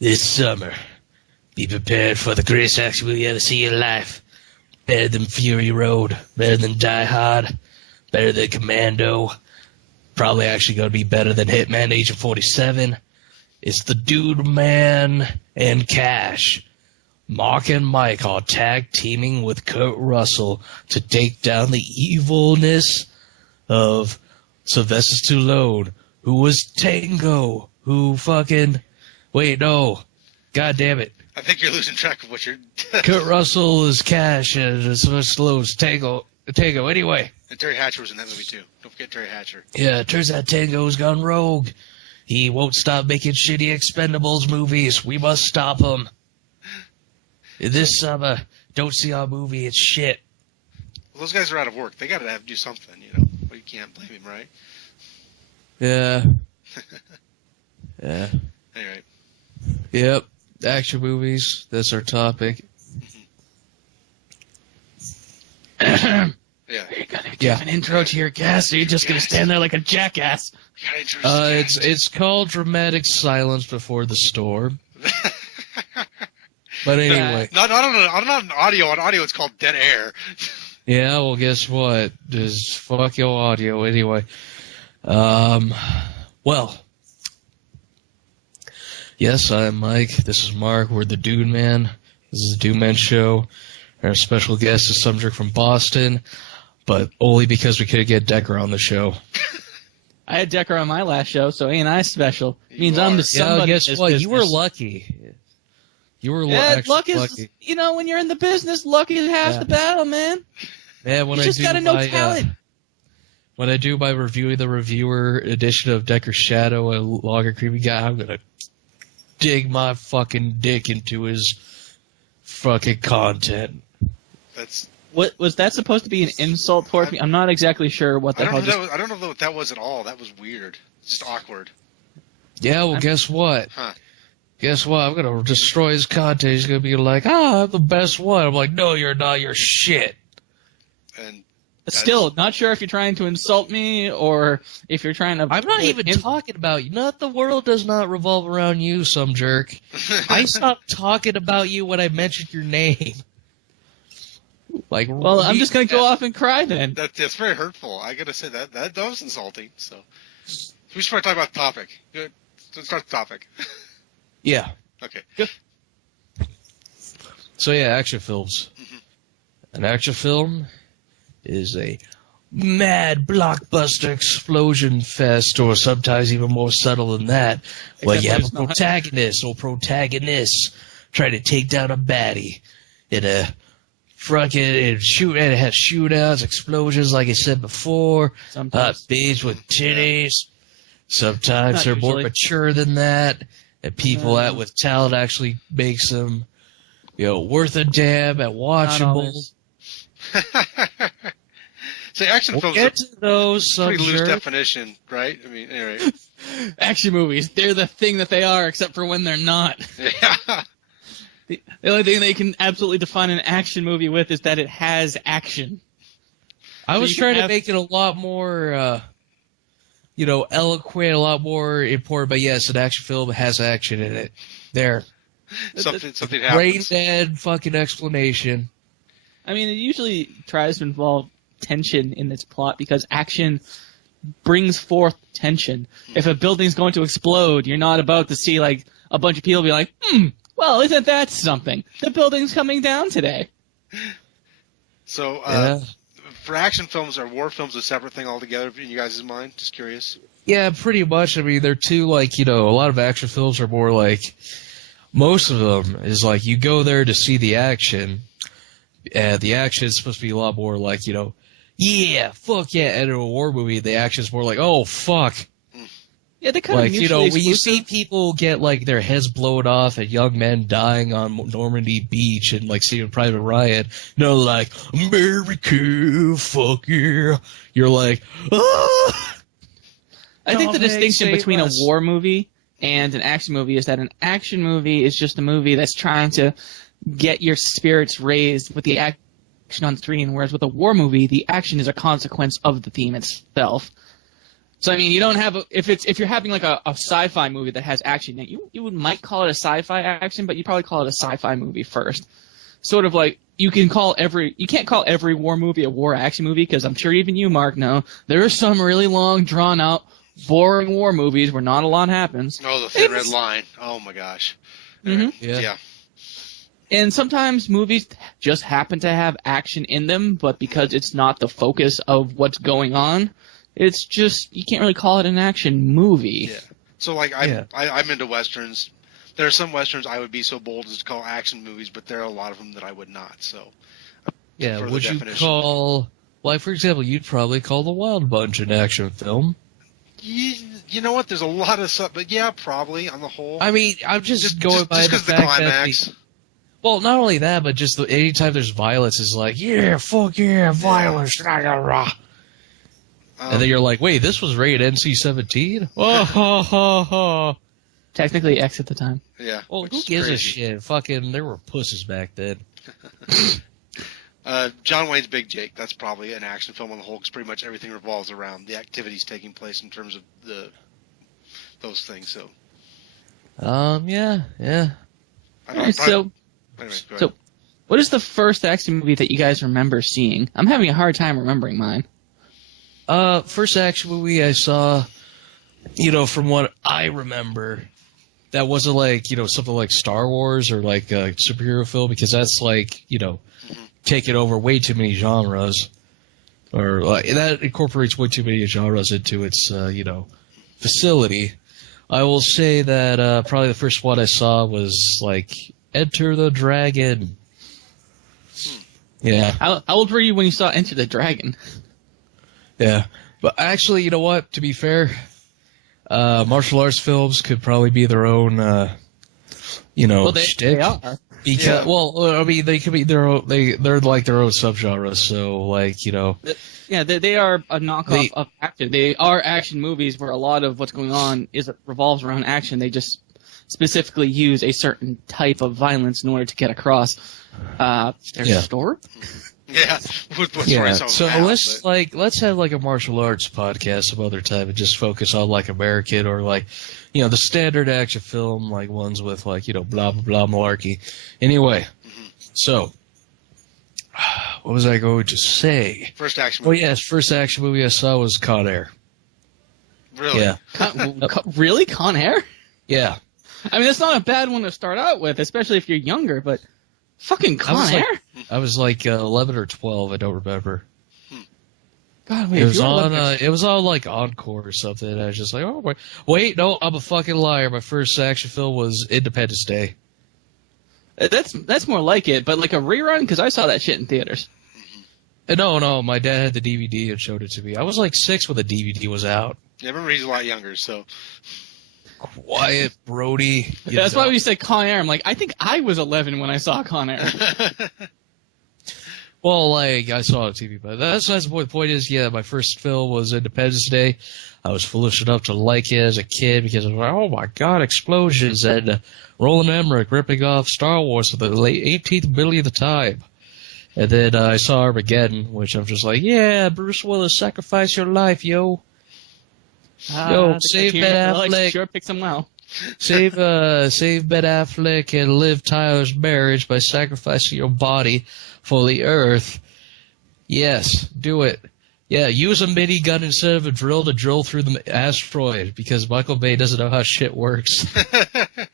This summer, be prepared for the greatest action movie you ever see in your life. Better than Fury Road, better than Die Hard, better than Commando. Probably actually going to be better than Hitman Agent 47. It's the DudeMan and Cash. Mark and Mike are tag teaming with Kurt Russell to take down the evilness of Sylvester Stallone, who was Tango, who fucking... Wait, no. God damn it. I think you're losing track of what you're... Kurt Russell is Cash and Sylvester Stallone's Tango. Anyway. And Terry Hatcher was in that movie, too. Don't forget Terry Hatcher. Yeah, it turns out Tango's gone rogue. He won't stop making shitty Expendables movies. We must stop him. This summer, don't see our movie. It's shit. Well, those guys are out of work. They got to do something, you know. Well, you can't blame him, right? Yeah. Yeah. Anyway. Yep. Action movies. That's our topic. Yeah. You're gonna give an intro to your guest, or you're just gonna stand there like a jackass? It's called Dramatic Silence Before the Storm. But anyway. Not on audio. On audio, it's called Dead Air. Yeah, well, guess what? Just fuck your audio anyway. Well. Yes, I'm Mike. This is Mark. We're the DudeMan. This is the DudeMan Show. Our special guest is SomeJerk from Boston, but only because we couldn't get Decker on the show. I had Decker on my last show, so ain't I special? It means I'm the somebody. Yeah, guess what? You were lucky. You were luck is, lucky. You know, when you're in the business, luck is half the battle, man. Yeah, when you just gotta know talent. When I do my review of the reviewer edition of Decker's Shadow, a Logger Creepy Guy, I'm gonna dig my fucking dick into his fucking content. What was that supposed to be an insult towards me? I'm not exactly sure what the hell. I don't know what that was at all. That was weird. Just awkward. Yeah, well, guess what? Huh. Guess what? I'm gonna destroy his content. He's gonna be like, I'm the best one. I'm like, no, you're not. You're shit. And still, not sure if you're trying to insult me or if you're trying to... I'm not even talking about you. Not the world does not revolve around you, some jerk. I stopped talking about you when I mentioned your name. Like, well, I'm just going to go off and cry then. That's very hurtful. I got to say that was insulting. So we should probably talk about the topic. Good. Let's start the topic. Yeah. Okay. Good. So yeah, action films. Mm-hmm. An action film is a mad blockbuster explosion fest, or sometimes even more subtle than that, where you have a protagonist or protagonists trying to take down a baddie in a fucking and it has shootouts, explosions, like I said before. Sometimes babes with titties. Sometimes they're more mature than that, and people with talent actually makes them, worth a damn and watchable. So action films get to those, pretty loose definition, right? I mean, anyway. Action movies, they're the thing that they are, except for when they're not. Yeah. The only thing they can absolutely define an action movie with is that it has action. I was trying to make it a lot more, eloquent, a lot more important, but yes, an action film has action in it. There. Something happens. Brain dead fucking explanation. I mean, it usually tries to involve tension in its plot because action brings forth tension. If a building's going to explode, you're not about to see like a bunch of people be like, well, isn't that something? The building's coming down today. So, for action films, are war films a separate thing altogether in you guys' mind? Just curious. Yeah, pretty much. I mean, they're two, a lot of action films are more like, most of them is like you go there to see the action, and the action is supposed to be a lot more like, yeah, fuck yeah. And in a war movie, the action is more like, oh, fuck. Yeah, they kind of mutually when you see people get, their heads blown off and young men dying on Normandy Beach and, Saving Private Ryan, America, fuck yeah. You're like, ah! I think the distinction between a war movie and an action movie is that an action movie is just a movie that's trying to get your spirits raised with the action on screen, whereas with a war movie, the action is a consequence of the theme itself. So I mean, you don't have if you're having like a sci-fi movie that has action, you might call it a sci-fi action, but you probably call it a sci-fi movie first. Sort of like you can't call every war movie a war action movie, because I'm sure even you, Mark, know there are some really long, drawn out, boring war movies where not a lot happens. Oh, the Thin Red Line. Oh my gosh. Mm-hmm. Yeah. And sometimes movies just happen to have action in them, but because it's not the focus of what's going on, it's just, you can't really call it an action movie. Yeah. So like I'm into westerns. There are some westerns I would be so bold as to call action movies, but there are a lot of them that I would not. So yeah, would you call, like for example, you'd probably call The Wild Bunch an action film? You know what? There's a lot of stuff, but yeah, probably on the whole. I mean, I'm just going by the fact that well, not only that, but just anytime there's violence, it's like, yeah, fuck yeah, violence, rah, rah, rah. And then you're like, wait, this was rated NC-17? Oh, ha, ha, ha. Technically X at the time. Yeah. Well, who gives a shit? Fucking, there were pussies back then. John Wayne's Big Jake, that's probably an action film on the whole, because pretty much everything revolves around the activities taking place in terms of those things. So. Yeah. Alright, so what is the first action movie that you guys remember seeing? I'm having a hard time remembering mine. First action movie I saw, from what I remember, that wasn't like, something like Star Wars or like a superhero film, because that's like, taking over way too many genres, or that incorporates way too many genres into its, facility. I will say that probably the first one I saw was like Enter the Dragon. Yeah. How old were you when you saw Enter the Dragon? Yeah. But actually, you know what? To be fair, martial arts films could probably be their own, shtick. They are. Because, I mean, they could be their own. They're like their own subgenre. So, like, Yeah, they are a knockoff of action. They are action movies where a lot of what's going on revolves around action. They just specifically use a certain type of violence in order to get across their story. Yeah. So let's have like a martial arts podcast some other time and just focus on like American or like, the standard action film, like ones with like, blah, blah, blah, malarkey. Anyway, so what was I going to say? First action movie. Oh, yes, first action movie I saw was Con Air. Really? Yeah. Really? Con Air? Yeah. I mean, that's not a bad one to start out with, especially if you're younger, but fucking Con Air? I was like 11 or 12, I don't remember. God, wait, it was on like Encore or something, and I was just like, oh, wait, no, I'm a fucking liar. My first action film was Independence Day. That's more like it, but like a rerun, because I saw that shit in theaters. No, my dad had the DVD and showed it to me. I was like 6 when the DVD was out. Yeah, I remember he's a lot younger, so. Quiet, Brody. That's why we said Con Air. I'm like, I think I was 11 when I saw Con Air. Well, like, I saw it on TV, but that's the point. The point is, my first film was Independence Day. I was foolish enough to like it as a kid because I was like, oh my god, explosions, and Roland Emmerich ripping off Star Wars for the late 18th millionth time. And then I saw Armageddon, which I'm just like, yeah, Bruce Willis, sacrifice your life, yo. Save Ben Affleck. Sure picks him well. Save Ben Affleck and Liv Tyler's marriage by sacrificing your body for the Earth. Yes, do it. Yeah, use a minigun instead of a drill to drill through the asteroid, because Michael Bay doesn't know how shit works. I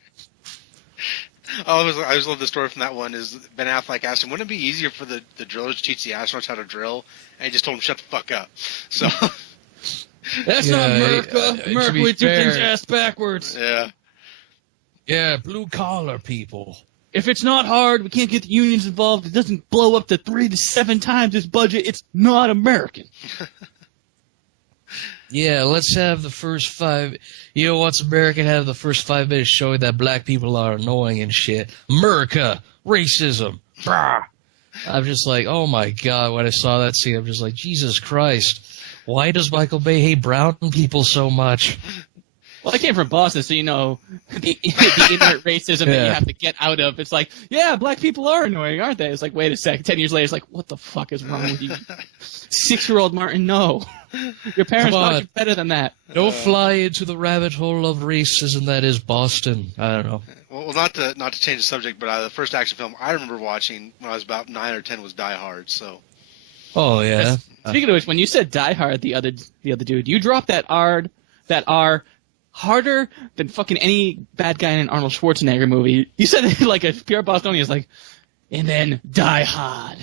always love the story from that one. Is Ben Affleck asked him, wouldn't it be easier for the drillers to teach the astronauts how to drill? And he just told him, shut the fuck up. So. That's not America. America, we do things ass backwards. Yeah. Yeah, blue collar people. If it's not hard, we can't get the unions involved. It doesn't blow up to 3 to 7 times its budget. It's not American. Yeah, let's have the first 5. What's American? Have the first 5 minutes showing that black people are annoying and shit. America, racism. Brah. I'm just like, oh my god, when I saw that scene, I'm just like, Jesus Christ. Why does Michael Bay hate brown people so much? Well, I came from Boston, so you know the inherent racism that you have to get out of. It's like, yeah, black people are annoying, aren't they? It's like, wait a sec. 10 years later, it's like, what the fuck is wrong with you? 6-year-old Martin, no. Your parents taught you better than that. Don't fly into the rabbit hole of racism that is Boston. I don't know. Well, not to change the subject, but the first action film I remember watching when I was about 9 or 10 was Die Hard. So. Oh yeah. Speaking of which, when you said Die Hard, the other dude, you dropped that R harder than fucking any bad guy in an Arnold Schwarzenegger movie. You said it like a pure Bostonian. It's like, and then Die Hard.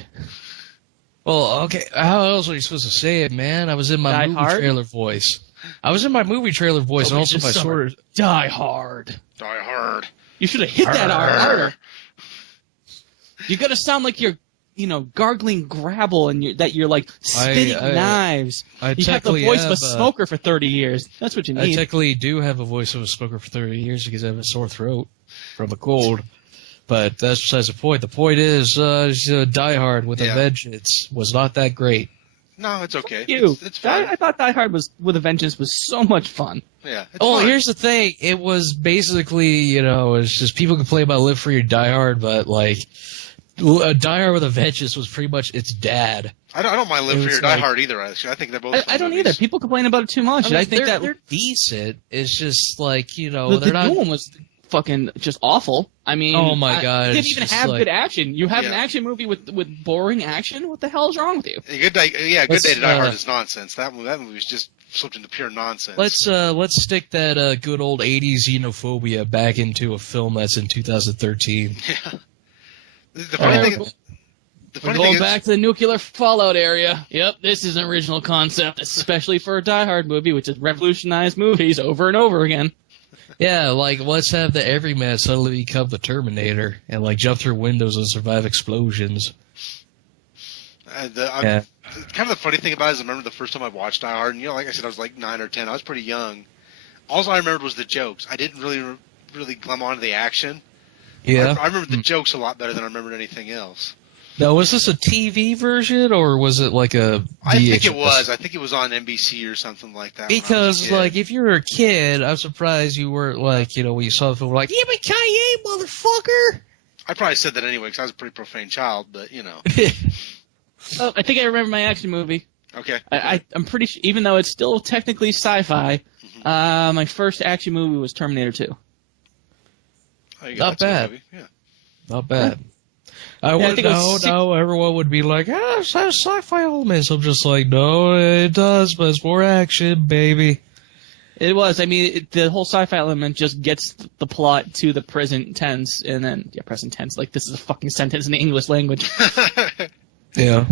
Well, okay. How else are you supposed to say it, man? I was in my movie trailer voice. And also my sort of Die Hard. Die Hard. You should have hit that R harder. You gotta sound like you're, gargling gravel and that you're like spitting knives. You have the voice of a smoker for 30 years. That's what you need. I technically do have a voice of a smoker for 30 years because I have a sore throat from a cold. But that's besides the point. The point is, Die Hard with a Vengeance was not that great. No, it's okay. It's fine. I thought Die Hard with a Vengeance was so much fun. Yeah. Fun. Here's the thing. It was basically, it's just people complain about Live Free or Die Hard, but like, Die Hard with a Vengeance was pretty much its dad. I don't mind Live Free or Die Hard either. Actually, I think they're both. I don't either. People complain about it too much. I think they're decent. It's just like the new one was fucking just awful. I mean, oh my god, it didn't even have good action. You have an action movie with boring action. What the hell is wrong with you? Good Day to Die Hard is nonsense. That movie was just slipped into pure nonsense. Let's stick that good old '80s xenophobia back into a film that's in 2013. Yeah. The funny thing going back to the nuclear fallout area. Yep, this is an original concept, especially for a Die Hard movie, which has revolutionized movies over and over again. Yeah, like, let's have the everyman suddenly become the Terminator and, like, jump through windows and survive explosions. Kind of the funny thing about it is I remember the first time I watched Die Hard, and, like I said, I was like 9 or 10. I was pretty young. All I remembered was the jokes. I didn't really glom onto the action. Yeah. I remember the jokes a lot better than I remembered anything else. Now, was this a TV version, or was it like a VHS? I think it was. I think it was on NBC or something like that. Because, like, if you were a kid, I'm surprised you weren't, like, when you saw the film, like, yippee-ki-yay, motherfucker! I probably said that anyway, because I was a pretty profane child, but, I think I remember my action movie. Okay. I'm pretty sure, even though it's still technically sci-fi, my first action movie was Terminator 2. Oh, not bad. Yeah. Not bad. Everyone would be like, it has sci-fi elements. I'm just like, no, it does, but it's more action, baby. It was. I mean, the whole sci-fi element just gets the plot to the present tense, and then, present tense, like this is a fucking sentence in the English language. Yeah.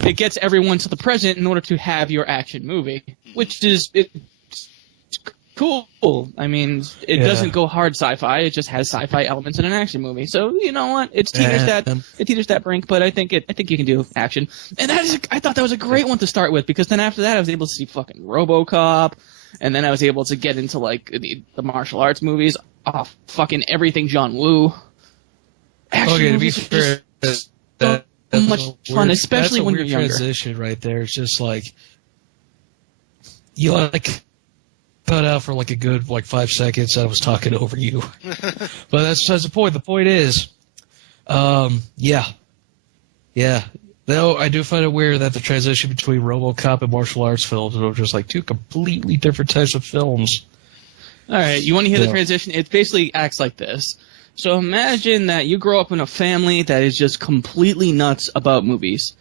It gets everyone to the present in order to have your action movie, which is cool. I mean, it doesn't go hard sci-fi. It just has sci-fi elements in an action movie. So you know what? It teeters that brink. But I think you can do action. And I thought that was a great one to start with because then after that I was able to see fucking RoboCop, and then I was able to get into like the martial arts movies. Oh, fucking everything John Woo. Action to be fair, so much fun, especially when you're younger. Transition right there. It's just like you like. Cut out for like a good 5 seconds. I was talking over you, but that's the point. The point is, yeah. Though I do find it weird that the transition between RoboCop and martial arts films are just like two completely different types of films. All right, you want to hear the transition? It basically acts like this. So imagine that you grow up in a family that is just completely nuts about movies.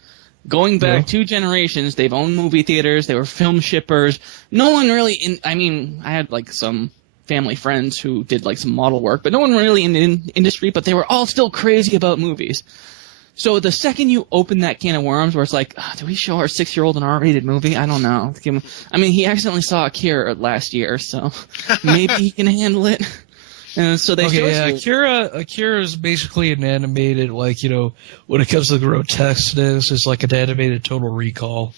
Going back 2 generations, they've owned movie theaters, they were film shippers. No one really I had like some family friends who did like some model work, but no one really in the industry, but they were all still crazy about movies. So the second you open that can of worms where it's like, do we show our 6-year-old an R-rated movie? I don't know. He accidentally saw Akira last year, so maybe he can handle it. And so they Akira is basically an animated, when it comes to grotesqueness, it's like an animated Total Recall.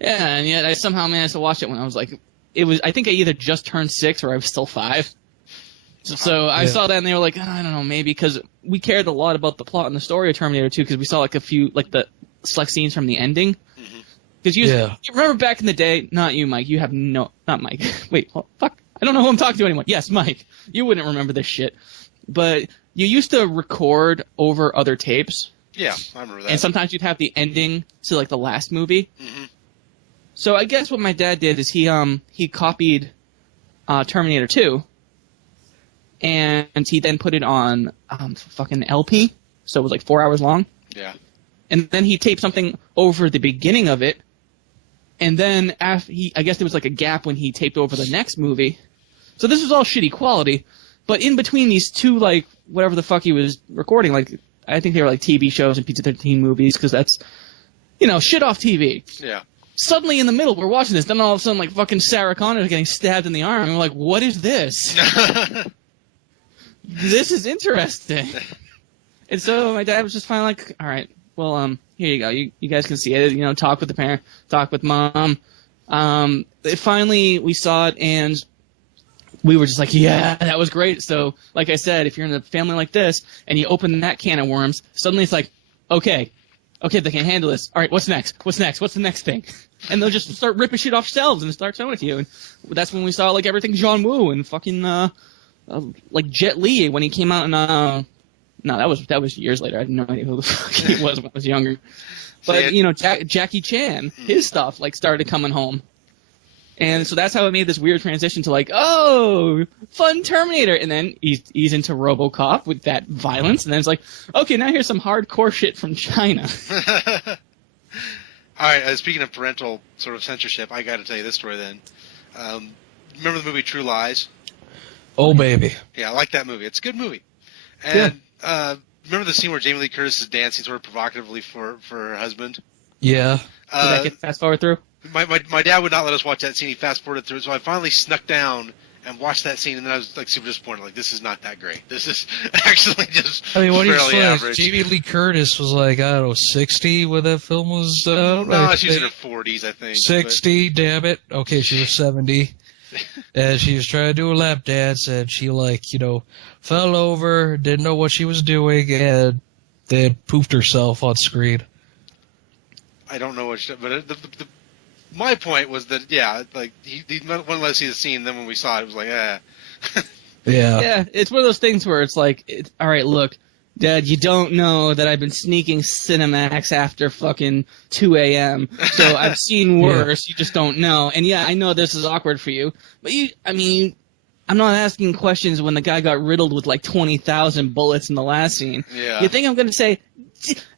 Yeah, and yet I somehow managed to watch it when I was like, I think I either just turned 6 or I was still 5. So I saw that and they were like, I don't know, maybe, because we cared a lot about the plot and the story of Terminator 2 because we saw like a few, like the select scenes from the ending. Because you remember back in the day, not you, Mike, you have not Mike. Wait, fuck. I don't know who I'm talking to anymore. Yes, Mike. You wouldn't remember this shit. But you used to record over other tapes. Yeah, I remember that. And sometimes you'd have the ending to like the last movie. Mm-hmm. So I guess what my dad did is he copied Terminator 2, and he then put it on fucking LP, so it was like 4 hours long. Yeah. And then he taped something over the beginning of it, and then after I guess there was like a gap when he taped over the next movie. So this was all shitty quality, but in between these two, like whatever the fuck he was recording, like I think they were like TV shows and PG-13 movies, because that's, shit off TV. Yeah. Suddenly in the middle, we're watching this, then all of a sudden, like, fucking Sarah Connor is getting stabbed in the arm, and we're like, what is this? This is interesting. And so my dad was just finally like, all right, well, here you go. You guys can see it. Talk with the parent, talk with mom. Finally, we saw it, and we were just like, yeah, that was great. So, like I said, if you're in a family like this, and you open that can of worms, suddenly it's like, okay, they can handle this. All right, what's next? What's the next thing? And they'll just start ripping shit off shelves and start showing it to you. And that's when we saw, like, everything John Woo and fucking, like, Jet Li when he came out in, no, that was years later. I had no idea who the fuck he was when I was younger. But, Jackie Chan, his stuff, like, started coming home. And so that's how it made this weird transition to, like, oh, fun Terminator. And then he's into RoboCop with that violence. And then it's like, okay, now here's some hardcore shit from China. All right, speaking of parental sort of censorship, I got to tell you this story then. Remember the movie True Lies? Oh, baby. Yeah, I like that movie. It's a good movie. And remember the scene where Jamie Lee Curtis is dancing sort of provocatively for her husband? Yeah. Did that get fast forward through? My dad would not let us watch that scene. He fast forwarded through it, so I finally snuck down and watched that scene, and then I was like super disappointed. Like, this is not that great. This is actually just fairly average. Jamie Lee Curtis was like, I don't know, 60 when that film was out? No, she was in her 40s, I think. 60, damn it. Okay, she was 70. And she was trying to do a lap dance, and she, fell over, didn't know what she was doing, and then poofed herself on screen. I don't know what she did, but my point was that, he wouldn't let us see the scene, then when we saw it, it was like, Yeah. Yeah, it's one of those things where it's like, all right, look, Dad, you don't know that I've been sneaking Cinemax after fucking 2 a.m., so I've seen worse, you just don't know. And yeah, I know this is awkward for you, but I'm not asking questions when the guy got riddled with like 20,000 bullets in the last scene. Yeah. You think I'm going to say,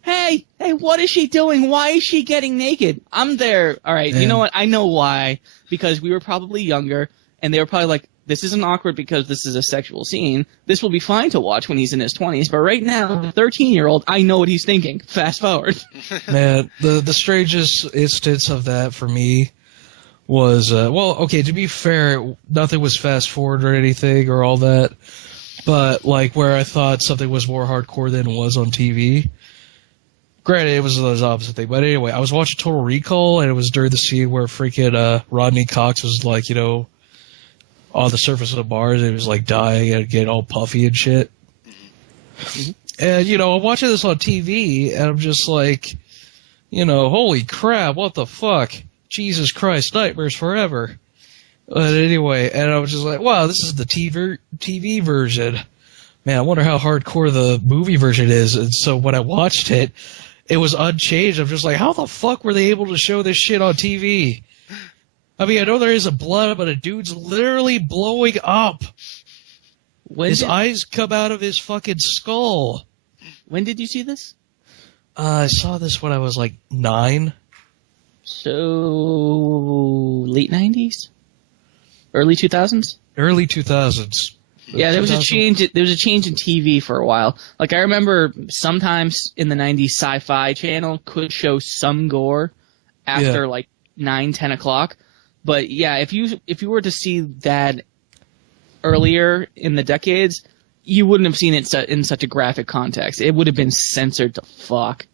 hey, what is she doing? Why is she getting naked? I'm there. All right, you know what? I know why. Because we were probably younger, and they were probably like, this isn't awkward because this is a sexual scene. This will be fine to watch when he's in his 20s. But right now, the 13-year-old, I know what he's thinking. Fast forward. Man, the strangest instance of that for me was, to be fair, nothing was fast forward or anything or all that. But, where I thought something was more hardcore than it was on TV. Granted, it was the opposite thing. But anyway, I was watching Total Recall, and it was during the scene where freaking Rodney Cox was, on the surface of the bars, and he was, dying and getting all puffy and shit. Mm-hmm. And, I'm watching this on TV, and I'm just like, holy crap, what the fuck? Jesus Christ, nightmares forever. But anyway, and I was just like, wow, this is the TV version. Man, I wonder how hardcore the movie version is. And so when I watched it, it was unchanged. I'm just like, how the fuck were they able to show this shit on TV? I mean, I know there isn't blood, but a dude's literally blowing up. His eyes come out of his fucking skull. When did you see this? I saw this when I was 9. So, late 90s? Early 2000s? Early 2000s. Yeah, there was a change. There was a change in TV for a while. I remember sometimes in the 90s, Sci-Fi Channel could show some gore after 9, 10 o'clock. But yeah, if you were to see that earlier in the decades, you wouldn't have seen it in such a graphic context. It would have been censored to fuck.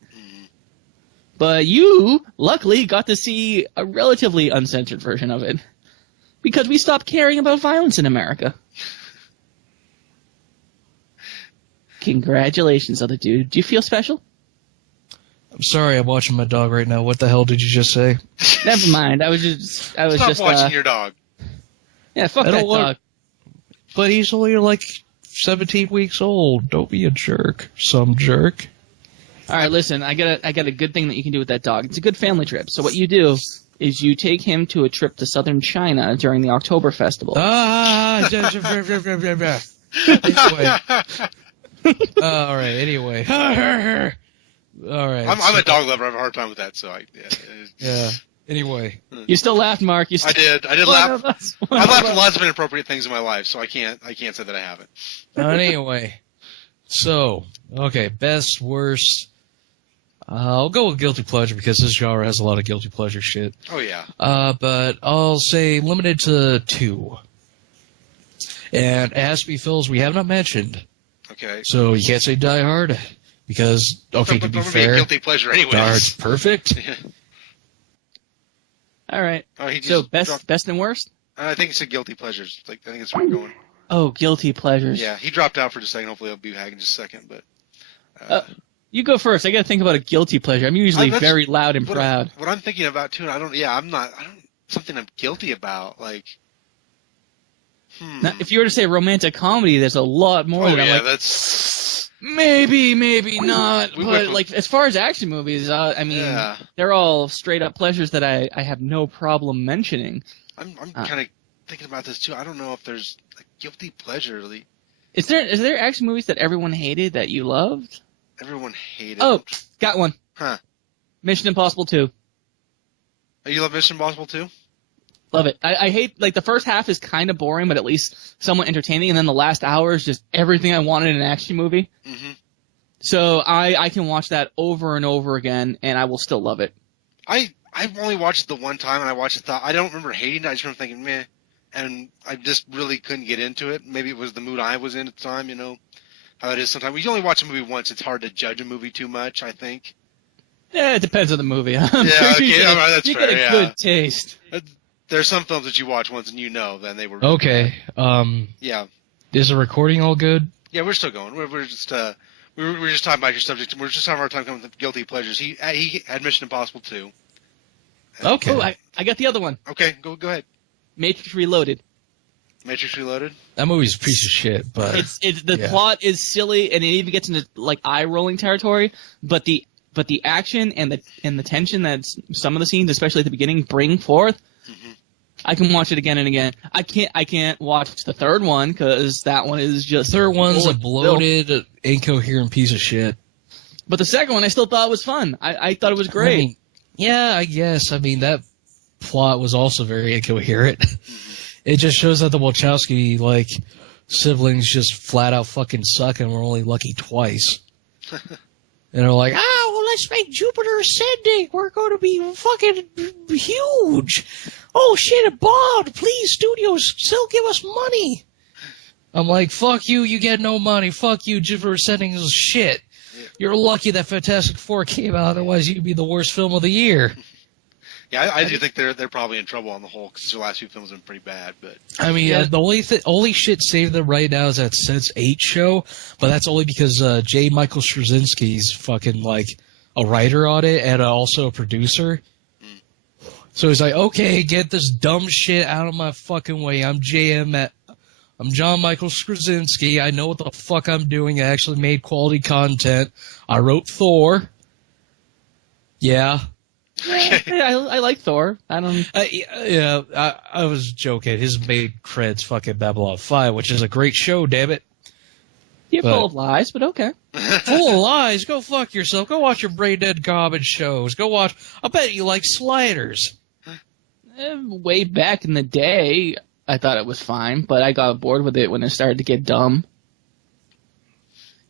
But you, luckily, got to see a relatively uncensored version of it. Because we stopped caring about violence in America. Congratulations, other dude. Do you feel special? I'm sorry, I'm watching my dog right now. What the hell did you just say? Never mind. I was Stop watching your dog. Yeah, fuck I that don't want- dog. But he's only like 17 weeks old. Don't be a jerk. Some jerk. All right, listen. I got a good thing that you can do with that dog. It's a good family trip. So what you do is you take him to a trip to southern China during the October Festival. Anyway. All right. Anyway. All right. I'm a dog lover. I have a hard time with that. So Yeah. Anyway. You still laughed, Mark. I did laugh. I've laughed at lots of inappropriate things in my life, so I can't say that I haven't. Anyway. So, okay, best, worst. I'll go with guilty pleasure because this genre has a lot of guilty pleasure shit. Oh yeah. But I'll say limited to 2. And it has to be films we have not mentioned. Okay. So you can't say Die Hard because, okay, to be Be a fair, guilty pleasure anyway. Die Hard's perfect. All right. Oh, he just So dropped- best and worst. I think it's a guilty pleasures. Like I think it's where we're going. Oh, guilty pleasures. Yeah, he dropped out for just a second. Hopefully, I'll be back in just a second. But You go first. I got to think about a guilty pleasure. I'm usually that's very loud and what proud. What I'm thinking about too, and I don't. Something I'm guilty about. Like, Now, if you were to say romantic comedy, there's a lot more. Oh that I'm yeah, like, that's. maybe not. We But went- like as far as action movies, I mean, Yeah. they're all straight up pleasures that I have no problem mentioning. I'm kind of thinking about this too. I don't know if there's a guilty pleasure. Really, Is there action movies that everyone hated that you loved? everyone hated. Oh, it. got one. Huh? Mission Impossible 2. Oh, you love Mission Impossible too? Love it. I hate, like, the first half is kind of boring, but at least somewhat entertaining, and then the last hour is just everything I wanted in an action movie. Mm-hmm. So I can watch that over and over again, and I will still love it. I've only watched it the one time, and I watched it. I don't remember hating it. I just remember thinking, meh, and I just really couldn't get into it. Maybe it was the mood I was in at the time. You know how it is sometimes. When you only watch a movie once, it's hard to judge a movie too much. I think. Yeah, it depends on the movie. I'm Yeah, sure okay, you get, all right, that's you fair, get a yeah. good taste. There's some films that you watch once and you know, then they were. Okay. Yeah. Is the recording all good? Yeah, we're still going. We're just we were just talking about your subject. We're just having our time coming with guilty pleasures. He had Mission Impossible 2. Okay. Oh, I got the other one. Okay, go ahead. Matrix Reloaded. Matrix Reloaded. That movie's a piece of shit, but It's the Yeah. plot is silly and it even gets into like eye rolling territory, but the action and the tension that some of the scenes, especially at the beginning, bring forth. Mm-hmm. I can watch it again and again. I can't watch the third one because that one is just third one's a bullet bill. bloated, incoherent piece of shit. But the second one I still thought was fun. I thought it was great. I mean, yeah, I guess. I mean, that plot was also very incoherent. It just shows that the Wachowski, siblings just flat out fucking suck and we're only lucky twice. And they're like, well, let's make Jupiter Ascending. We're going to be fucking huge. Oh, shit, it bombed. Please, studios, still give us money. I'm like, fuck you, you get no money. Fuck you, Jupiter Ascending is shit. You're lucky that Fantastic Four came out, otherwise you'd be the worst film of the year. Yeah, I do think they're probably in trouble on the whole because their last few films have been pretty bad. But I mean, Yeah. the only shit saved them right now is that Sense8 show, but that's only because J. Michael Straczynski's fucking a writer on it and also a producer. So he's like, okay, get this dumb shit out of my fucking way. I'm John Michael Straczynski. I know what the fuck I'm doing. I actually made quality content. I wrote Thor. Yeah. I like Thor. I don't. I was joking. His main cred's fucking Babylon 5, which is a great show, damn it. You're But- full of lies, but okay. Full of lies. Go fuck yourself. Go watch your brain dead garbage shows. Go watch. I bet you like Sliders. Way back in the day, I thought it was fine, but I got bored with it when it started to get dumb.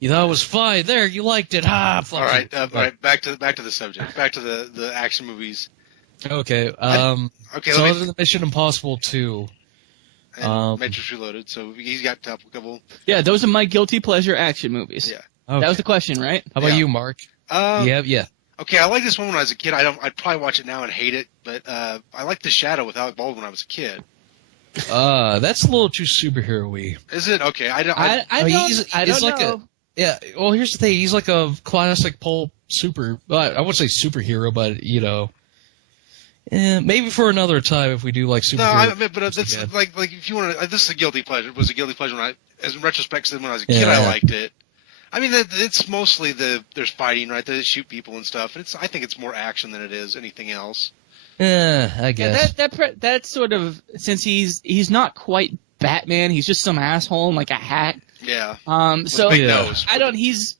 You thought it was fine. There, you liked it. Fuck all right, you. all right. Back to the subject. Back to the action movies. Okay. Okay, So let other me. than Mission Impossible 2. And Matrix Reloaded. So he's got a couple. Yeah, those are my guilty pleasure action movies. Yeah. Okay. That was the question, right? How about Yeah. you, Mark? Yeah. Okay, I like this one when I was a kid. I'd probably watch it now and hate it, but I like The Shadow with Alec Baldwin when I was a kid. That's a little too superhero-y. Is it? Okay, I don't. I don't like know. Yeah, well, here's the thing. He's like a classic pulp I wouldn't say superhero, but, Maybe for another time if we do like superhero. No, I mean, but that's like if you want to, this is a guilty pleasure. It was a guilty pleasure as in retrospect, when I was a kid, I liked it. I mean, it's mostly there's fighting, right? They shoot people and stuff. I think it's more action than it is anything else. Yeah, I guess. Yeah, that's sort of, since he's not quite Batman, he's just some asshole in like a hat. Yeah. So big nose. I don't. He's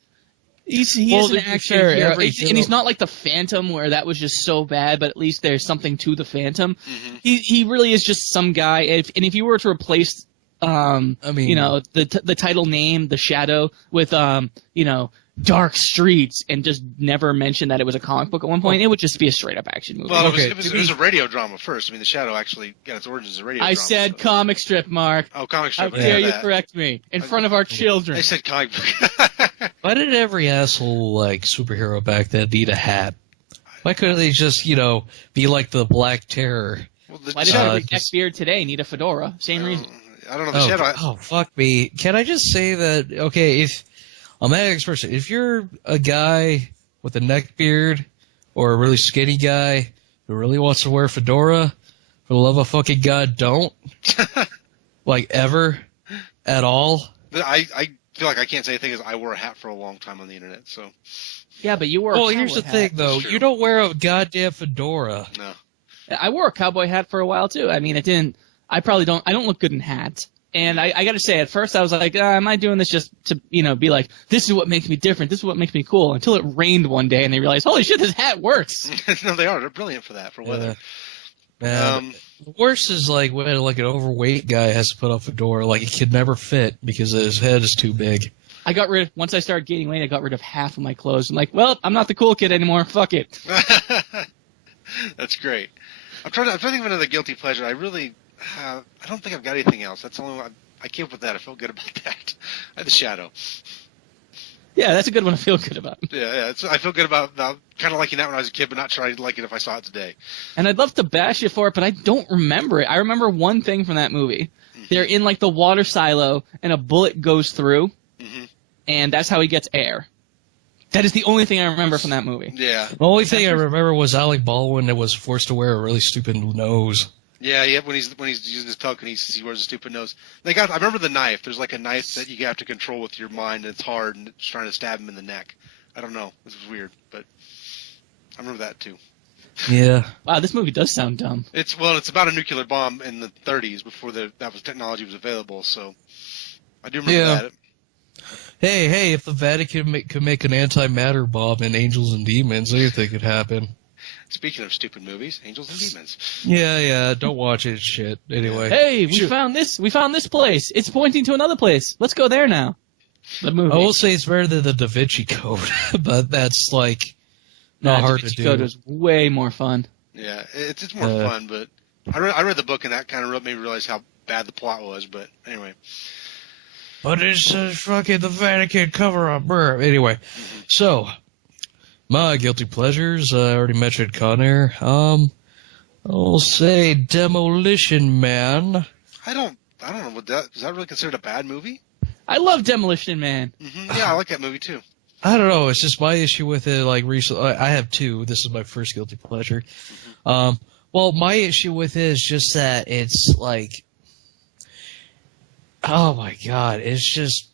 Well, an to be action fair, hero, every and he's not like the Phantom where that was just so bad, but at least there's something to the Phantom. Mm-hmm. He really is just some guy. If you were to replace, I mean, you know, the title name, the Shadow, with you know, Dark Streets, and just never mention that it was a comic book at one point, it would just be a straight up action movie. Well, it was a radio drama first. I mean, the Shadow actually got its origins as a radio drama. I said comic strip, Mark. Oh, comic strip. How dare you correct me in front of our children? I said comic book. Why did every asshole like superhero back then need a hat? Why couldn't they just, you know, be like the Black Terror? Well, Why does every neckbeard today need a fedora? Same reason. I don't know. The Shadow. Oh, fuck me. Can I just say that, okay, if I'm an ex-person, if you're a guy with a neck beard or a really skinny guy who really wants to wear a fedora, for the love of fucking God, don't. Like, ever. At all. I feel like I can't say anything because I wore a hat for a long time on the internet, so. Yeah, but you wore a Well, cowboy here's the hat. thing, though. You don't wear a goddamn fedora. No. I wore a cowboy hat for a while, too. I mean, I don't look good in hats. And I gotta say, at first I was like, am I doing this just to, you know, be like, this is what makes me different, this is what makes me cool, until it rained one day and they realized, holy shit, this hat works. No, they are. They're brilliant for that, for weather. The worst is like when like an overweight guy has to put on a fedora, like he could never fit because his head is too big. Once I started gaining weight, I got rid of half of my clothes. I'm like, well, I'm not the cool kid anymore, fuck it. That's great. I'm trying to think of another guilty pleasure. I don't think I've got anything else. That's the only one. I came up with that. I felt good about that. I had the Shadow. Yeah, that's a good one to feel good about. Yeah. I feel good about kind of liking that when I was a kid, but not sure I'd like it if I saw it today. And I'd love to bash you for it, but I don't remember it. I remember one thing from that movie. Mm-hmm. They're in like the water silo, and a bullet goes through, and that's how he gets air. That is the only thing I remember from that movie. Yeah. The only thing I remember was Alec Baldwin that was forced to wear a really stupid nose. Yeah. When he's using his telekinesis, he wears a stupid nose. I remember the knife. There's like a knife that you have to control with your mind, and it's hard, and it's trying to stab him in the neck. I don't know. This was weird, but I remember that too. Yeah. Wow, this movie does sound dumb. It's about a nuclear bomb in the 30s before technology was available. So I do remember that. Hey! If the Vatican could make an antimatter bomb in Angels and Demons, anything could happen. Speaking of stupid movies, Angels and Demons. Yeah. Don't watch it. Shit. Anyway. Hey, we found this. We found this place. It's pointing to another place. Let's go there now. The movie. I will say it's better than the Da Vinci Code, but that's like not hard to do. Da Vinci Code was way more fun. Yeah, it's more fun, but I read the book and that kind of made me realize how bad the plot was. But anyway. But it's fucking the Vatican cover-up. Anyway, so my guilty pleasures. I already mentioned Con Air. I'll say Demolition Man. I don't know. Is that really considered a bad movie? I love Demolition Man. Mm-hmm. Yeah, I like that movie too. I don't know. It's just my issue with it. Like recently, I have two. This is my first guilty pleasure. Well, my issue with it is just that it's like. Oh my God, it's just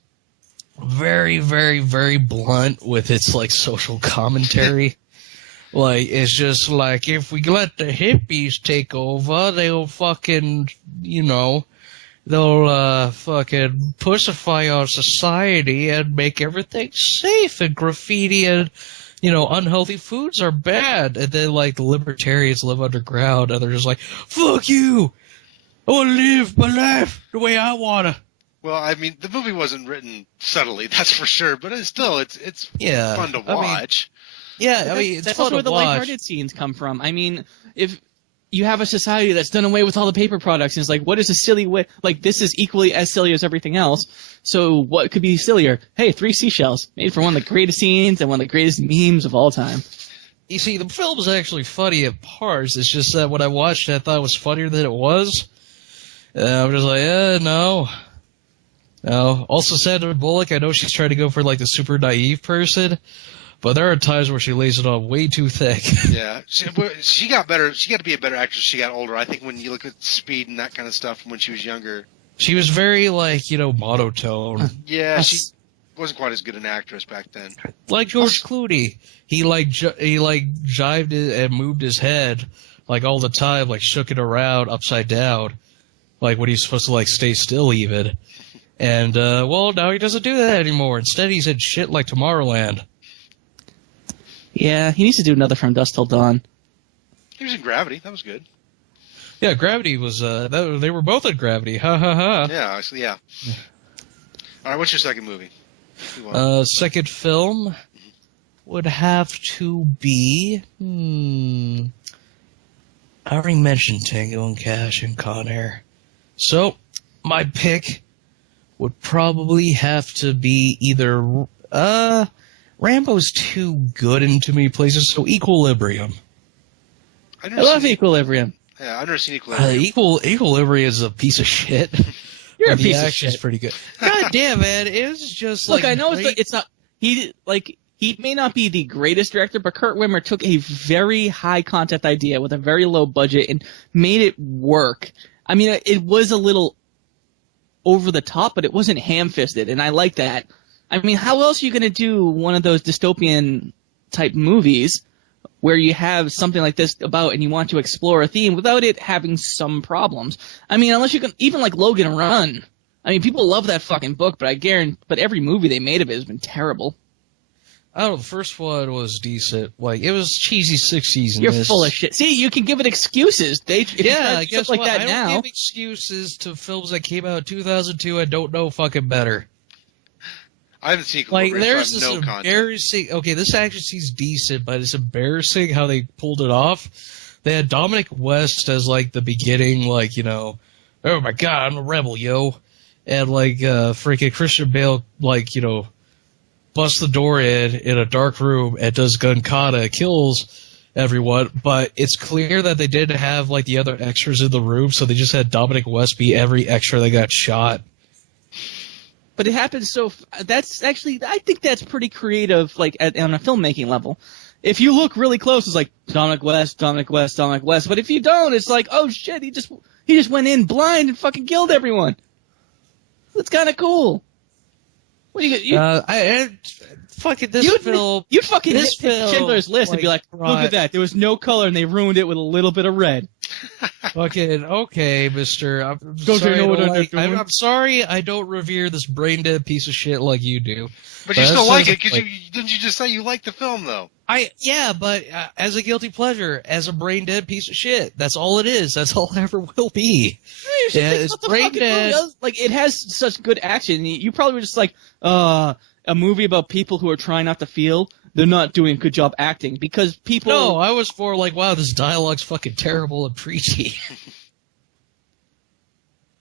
very, very, very blunt with its like social commentary. Like, it's just like, if we let the hippies take over, they'll fucking, you know, they'll fucking pussify our society and make everything safe, and graffiti and, you know, unhealthy foods are bad. And then like the libertarians live underground and they're just like, fuck you! I want to live my life the way I want to. Well, I mean, the movie wasn't written subtly, that's for sure, but it's fun to watch. That's fun where to the watch. lighthearted scenes come from. I mean, if you have a society that's done away with all the paper products, and it's like, what is a silly way? Like, this is equally as silly as everything else. So what could be sillier? Hey, 3 seashells made for one of the greatest scenes and one of the greatest memes of all time. You see, the film is actually funny at parts. It's just that when I watched it, I thought it was funnier than it was. I'm just like, no. No. Also, Sandra Bullock, I know she's trying to go for like the super naive person, But there are times where she lays it on way too thick. Yeah, she got better. She got to be a better actress as she got older. I think when you look at Speed and that kind of stuff from when she was younger. She was very, like, monotone. Yeah, she wasn't quite as good an actress back then. Like George Clooney. He jived it and moved his head, like, all the time, like, shook it around upside down. Like, when he's supposed to, like, stay still even. And, well, now he doesn't do that anymore. Instead, he's in shit like Tomorrowland. Yeah, he needs to do another From Dusk Till Dawn. He was in Gravity. That was good. Yeah, Gravity was, they were both in Gravity. Ha ha ha. Yeah, actually, yeah. All right, what's your second movie? Second film would have to be, I already mentioned Tango and Cash and Con Air. So, my pick would probably have to be either, Rambo's too good in too many places, so Equilibrium. I love Equilibrium. Yeah, I've never seen Equilibrium. Equilibrium is a piece of shit. You're a the piece of action's shit. pretty good. God damn, man, it's just Look, like I know great. it's not. He may not be the greatest director, but Kurt Wimmer took a very high concept idea with a very low budget and made it work. I mean, it was a little over the top, but it wasn't ham-fisted, and I like that. I mean, how else are you going to do one of those dystopian type movies where you have something like this about and you want to explore a theme without it having some problems? I mean, unless you can, even like Logan Run. I mean, people love that fucking book, but every movie they made of it has been terrible. I don't know, the first one was decent. Like, it was cheesy 60s. You're full of shit. See, you can give it excuses. Yeah, guess like what? that I now. don't give excuses to films that came out in 2002 and don't know fucking better. I haven't seen Like, Equilibrium, there's so I this have no context. embarrassing... Okay, this actually seems decent, but it's embarrassing how they pulled it off. They had Dominic West as, like, the beginning, like, oh my god, I'm a rebel, yo. And, like, freaking Christian Bale, like, busts the door in a dark room and does gun kata, kills everyone, but it's clear that they didn't have, like, the other extras in the room, so they just had Dominic West be every extra that got shot. But it happens that's actually, I think that's pretty creative, like, on a filmmaking level. If you look really close, it's like, Dominic West, Dominic West, Dominic West. But if you don't, it's like, oh shit, he just went in blind and fucking killed everyone. That's kind of cool. What do you fucking this film. You'd fucking this hit film, Schindler's List and be like, look at that, there was no color and they ruined it with a little bit of red. Fucking okay, mister. I'm sorry I don't revere this brain dead piece of shit like you do. But you still like it, because didn't you just say you like the film, though? But as a guilty pleasure, as a brain dead piece of shit. That's all it is. That's all it ever will be. Yeah, it's brain dead. Like, it has such good action. You probably were just like, a movie about people who are trying not to feel. They're not doing a good job acting because people. No, I was more like, wow, this dialogue's fucking terrible and preachy.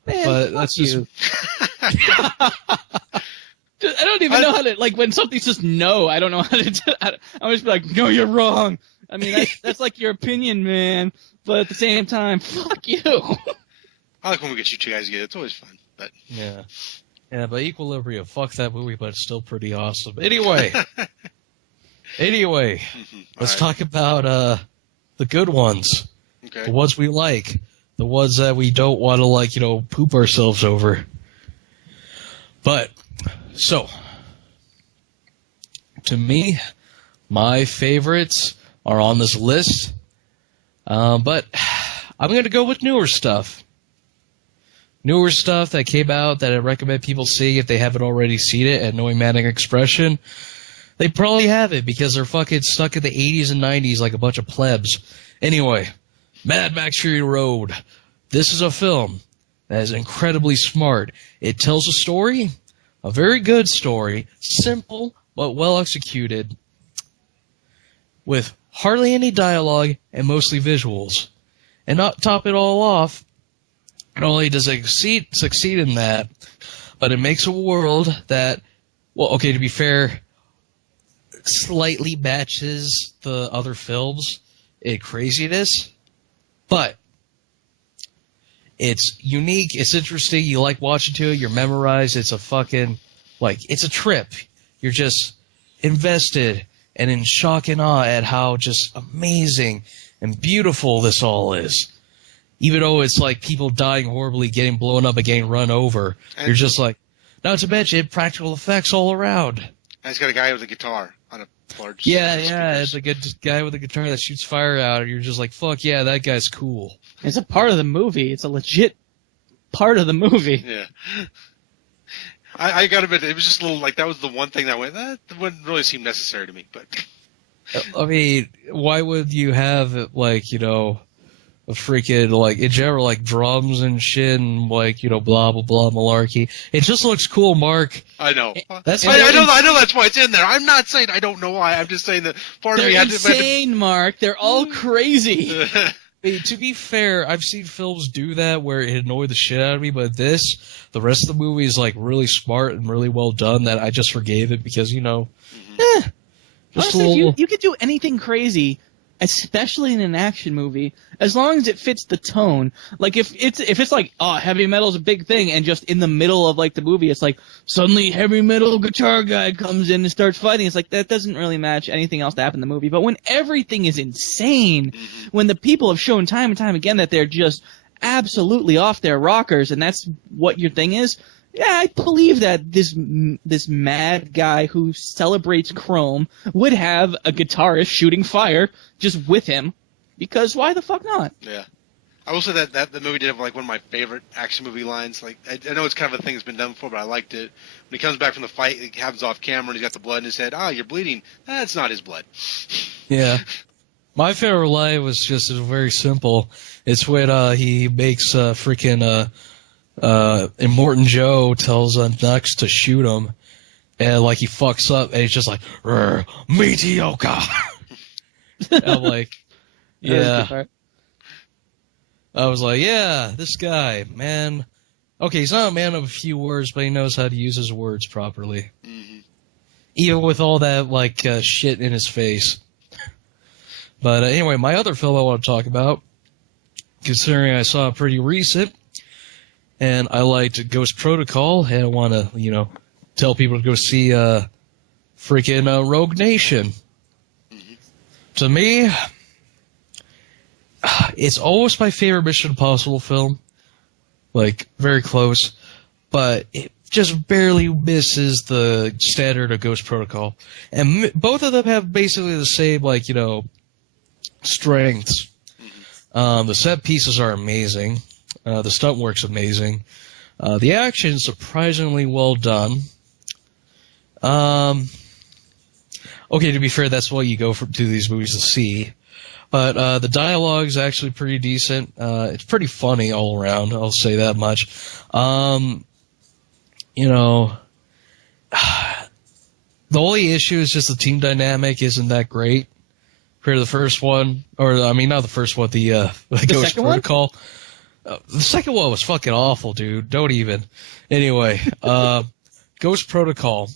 Man, but that's you. I don't even know how to, like, when something's just no, I don't know how to do it. I'm just like, no, you're wrong. I mean, that's like your opinion, man. But at the same time, fuck you. I like when we get you two guys together. It's always fun. But yeah. Yeah, but Equilibrium, fuck that movie, but it's still pretty awesome. Anyway, let's talk about the good ones. Okay. The ones we like. The ones that we don't want to, like, poop ourselves over. But, so, to me, my favorites are on this list. But I'm going to go with newer stuff. Newer stuff that came out that I recommend people see if they haven't already seen it. And knowing Manic Expression, they probably haven't because they're fucking stuck in the 80s and 90s like a bunch of plebs. Anyway, Mad Max Fury Road. This is a film that is incredibly smart. It tells a story, a very good story, simple but well executed, with hardly any dialogue and mostly visuals. And not top it all off, not only does it succeed in that, but it makes a world that, well, okay, to be fair, slightly matches the other films in craziness, but it's unique, it's interesting, you like watching to it, you're memorized, it's a fucking, like, it's a trip. You're just invested, and in shock and awe at how just amazing and beautiful this all is. Even though it's like people dying horribly, getting blown up and getting run over, you're just like, not to mention practical effects all around. And he's got a guy with a guitar on a large. Yeah, it's a good guy with a guitar that shoots fire out, and you're just like, fuck yeah, that guy's cool. It's a part of the movie. It's a legit part of the movie. Yeah. I gotta admit, it was just a little like that was the one thing that that wouldn't really seem necessary to me. But I mean, why would you have like, you know, a freaking like in general like drums and shit and like, you know, blah blah blah malarkey? It just looks cool, Mark. I know. That's I know that's why it's in there. I'm not saying I don't know why. I'm just saying that part of me They're had insane, Mark. They're all crazy. Hey, to be fair, I've seen films do that where it annoyed the shit out of me, but the rest of the movie is like really smart and really well done that I just forgave it because, you know, just Honestly, a little... you could do anything crazy, especially in an action movie, as long as it fits the tone. Like if it's like, oh, heavy metal's a big thing, and just in the middle of like the movie, it's like suddenly heavy metal guitar guy comes in and starts fighting. It's like that doesn't really match anything else that happened in the movie. But when everything is insane, when the people have shown time and time again that they're just absolutely off their rockers, and that's what your thing is. Yeah, I believe that this mad guy who celebrates Chrome would have a guitarist shooting fire just with him, because why the fuck not? Yeah. I will say that the movie did have like one of my favorite action movie lines. Like I know it's kind of a thing that's been done before, but I liked it. When he comes back from the fight, it happens off camera, and he's got the blood in his head. Ah, you're bleeding. That's not his blood. Yeah. My favorite line was just very simple. It's when he makes freaking Immortan Joe tells Nux to shoot him, and like he fucks up, and he's just like, mediocre. I'm like, yeah. I was like, yeah, this guy, man. Okay, he's not a man of a few words, but he knows how to use his words properly. Mm-hmm. Even with all that like shit in his face. But anyway, my other film I want to talk about, considering I saw it pretty recent, and I liked Ghost Protocol, and I want to, you know, tell people to go see freaking Rogue Nation. Mm-hmm. To me, it's almost my favorite Mission Impossible film. Like, very close. But it just barely misses the standard of Ghost Protocol. And both of them have basically the same, like, you know, strengths. Mm-hmm. The set pieces are amazing. The stunt work's amazing. The action's surprisingly well done. Okay, to be fair, that's what you go to these movies to see. But the dialogue's actually pretty decent. It's pretty funny all around, I'll say that much. You know, the only issue is just the team dynamic isn't that great. Compared to the first one, or I mean, not the first one, the Ghost Protocol. The second one was fucking awful, dude. Don't even. Anyway, Ghost Protocol.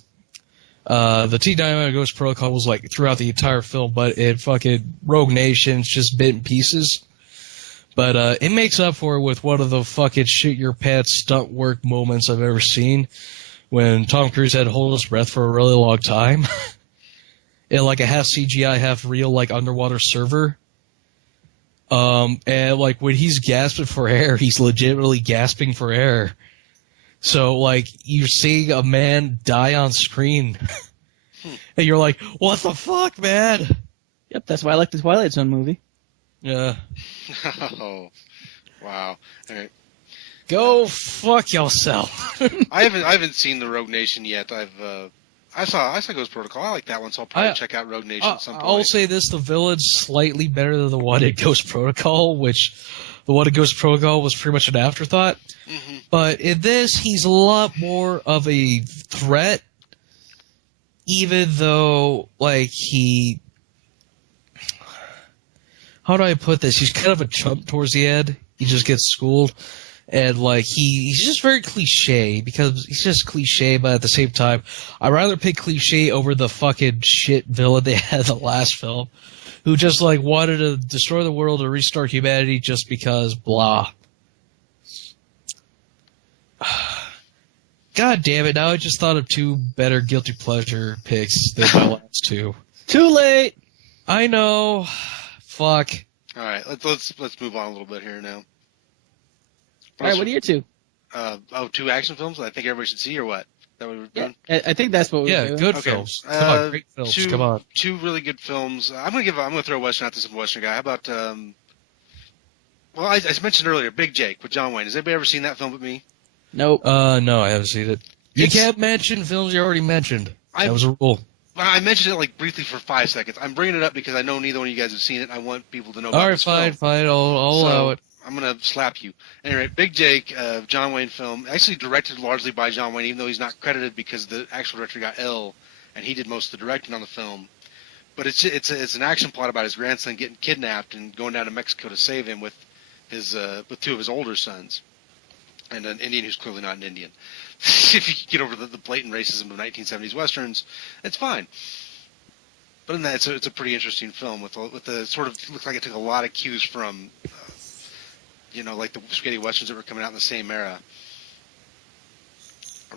The team dynamic of Ghost Protocol was like throughout the entire film, but in fucking Rogue Nation's just bit in pieces. But it makes up for it with one of the fucking shit your pants stunt work moments I've ever seen, when Tom Cruise had to hold his breath for a really long time. In like a half CGI, half real, like underwater server. And like when he's gasping for air, he's legitimately gasping for air. So like you're seeing a man die on screen, and you're like, "What the fuck, man?" Yep, that's why I like the Twilight Zone movie. Yeah. Oh, wow. All right. Go fuck yourself. I haven't seen the Rogue Nation yet. I saw Ghost Protocol. I like that one, so I'll probably check out Rogue Nation at some point. I'll say this: the villain's slightly better than the one in Ghost Protocol, which the one in Ghost Protocol was pretty much an afterthought. Mm-hmm. But in this, he's a lot more of a threat, even though, like, how do I put this? He's kind of a chump towards the end. He just gets schooled. And, like, he's just very cliche, because he's just cliche, but at the same time, I'd rather pick cliche over the fucking shit villain they had in the last film, who just, like, wanted to destroy the world or restart humanity just because blah. God damn it, now I just thought of two better guilty pleasure picks than my last two. Too late. I know. Fuck. All right, let's move on a little bit here now. All right, what are your two? Two action films I think everybody should see, or what? Is that what we're doing? I think that's what we're doing. Good Okay. films. Come on, great films. Come on. Two really good films. I'm gonna throw a Western out to some Western guy. How about well, I mentioned earlier, Big Jake with John Wayne. Has anybody ever seen that film with me? Nope. No, I haven't seen it. You It's- can't mention films you already mentioned. That was a rule. I mentioned it like briefly for 5 seconds. I'm bringing it up because I know neither one of you guys have seen it. I want people to know about All right, this film. fine. I'll allow it. I'm going to slap you. Anyway, Big Jake, John Wayne film, actually directed largely by John Wayne, even though he's not credited because the actual director got ill, and he did most of the directing on the film. But it's an action plot about his grandson getting kidnapped and going down to Mexico to save him with two of his older sons, and an Indian who's clearly not an Indian. If you get over the blatant racism of 1970s westerns, it's fine. But in that, it's a pretty interesting film with the sort of looks like it took a lot of cues from, like the spaghetti westerns that were coming out in the same era.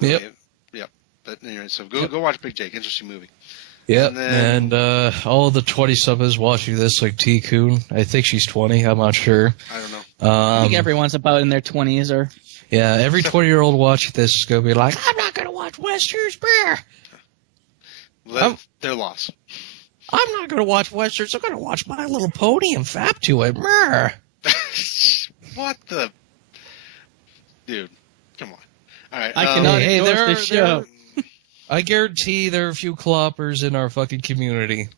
Yep. Yep. But anyway, so go watch Big Jake. Interesting movie. Yeah, and all the 20-somethings watching this, like T. Coon. I think she's 20. I'm not sure. I don't know. I think everyone's about in their 20s or. Yeah, every 20-year-old watching this is gonna be like, I'm not gonna watch westerns, bear. Well, their loss. I'm not gonna watch westerns. I'm gonna watch My Little Pony and fap to it. Brr. What the? Dude, come on. All right. I cannot endorse this show. I guarantee there are a few cloppers in our fucking community.